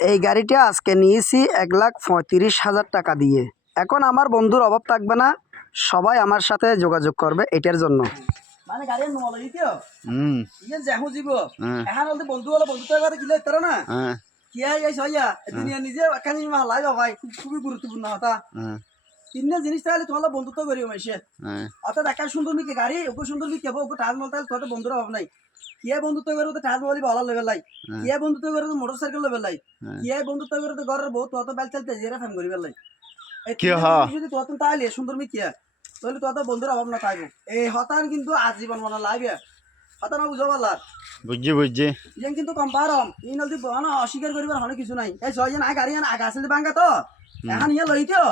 এই গাড়িটা আজকে নিয়েছি 1,35,000 টাকা দিয়ে। এখন আমার বন্ধুর অভাব থাকবে না, সবাই আমার সাথে যোগাযোগ করবে এটার জন্য। মানে গাড়ি নলে দিও ইয়ে যেহু জীব এখন বলতে বন্ধু হলো বন্ধু তো এবারে কিলে তারা না কি এই সইয়া দুনিয়া নিজে কানি মালাই ভাই খুবই গুরুত্বপূর্ণ কথা। তিনটা জিনিস তাহলে তোমার বন্ধুত্ব করিও মাইসে অর্থাৎ একটা সুন্দর মিকে গাড়ি ওকে সুন্দর মিকে ওকে তাজমহল তাহলে তোর বন্ধুর অভাব নাই। কিয়ে বন্ধুত্ব করে তো তাজমহলই ভালো লেভেল লাই, কিয়ে বন্ধুত্ব করে তো মোটর সাইকেল লেভেল লাই, কিয়ে বন্ধুত্ব করে তো ঘরের বউ তো বেল চলতে যেরা ফ্যান করি বেলাই যদি তো তাহলে সুন্দর মিকিয়া তাহলে তো বন্ধুর অভাব না থাকবে। এই হতান কিন্তু আজীবন মনে লাগবে হতান বুঝো বলা বুঝছি ইয়ে কিন্তু কম পারম ই নদী বহন অস্বীকার করিবার হলে কিছু নাই। এই ছয়জন গাড়ি আগে আসলে বাঙ্গা তো এখন ইয়ে লই তো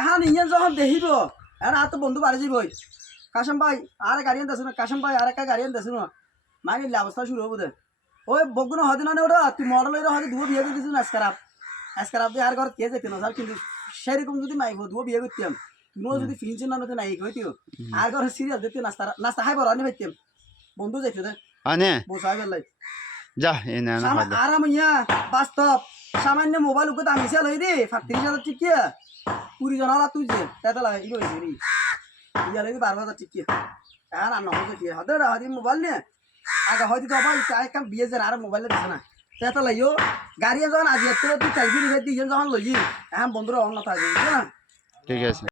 এখন ইয়ে যখন দেখিব এখন আর তো বন্ধু বাড়ি যাবই কাশম ভাই আর গাড়ি আনতেছ না, কাশম ভাই আর একটা গাড়ি আনতেছ না, মানে অবস্থা শুরু হবো দে ওই বগুনো হতে না ওটা তুই মডেল হয়তো দুটো বিয়ে করতেছিস না আজকারাপ দিয়ে আর ঘর কে যেত না স্যার কিন্তু সেরকম যদি নাই দুটো বিয়ে করতাম তুমিও যদি ফিনছেন না নাই হইতেও আর ঘর সিরিয়াস দেখতে নাস্তা নাস্তা খাই বড় আনি পাইতাম বন্ধু যাইতো দে বসাই বেলাই যা আরাম ইয়া বাস্তব সামান্য মোবাইল উপরে দামি সেল হই রে 35,000 টিকিয়া 20 জন তুই যে তাতে লাগাই ইগো হইছে রে ইয়া লাগি 12,000 টিকিয়া আর আনা হইছে কি হদে হাদি মোবাইল নে আগে হয়তো তো ভাই চাই কাম বিয়ে জন আর মোবাইল দিছ না তাতে লাইও গাড়ি যখন আজি তুই চাইবি রে দিজন যখন লই এখন বন্ধুরা অন্য থাকে না। ঠিক আছে।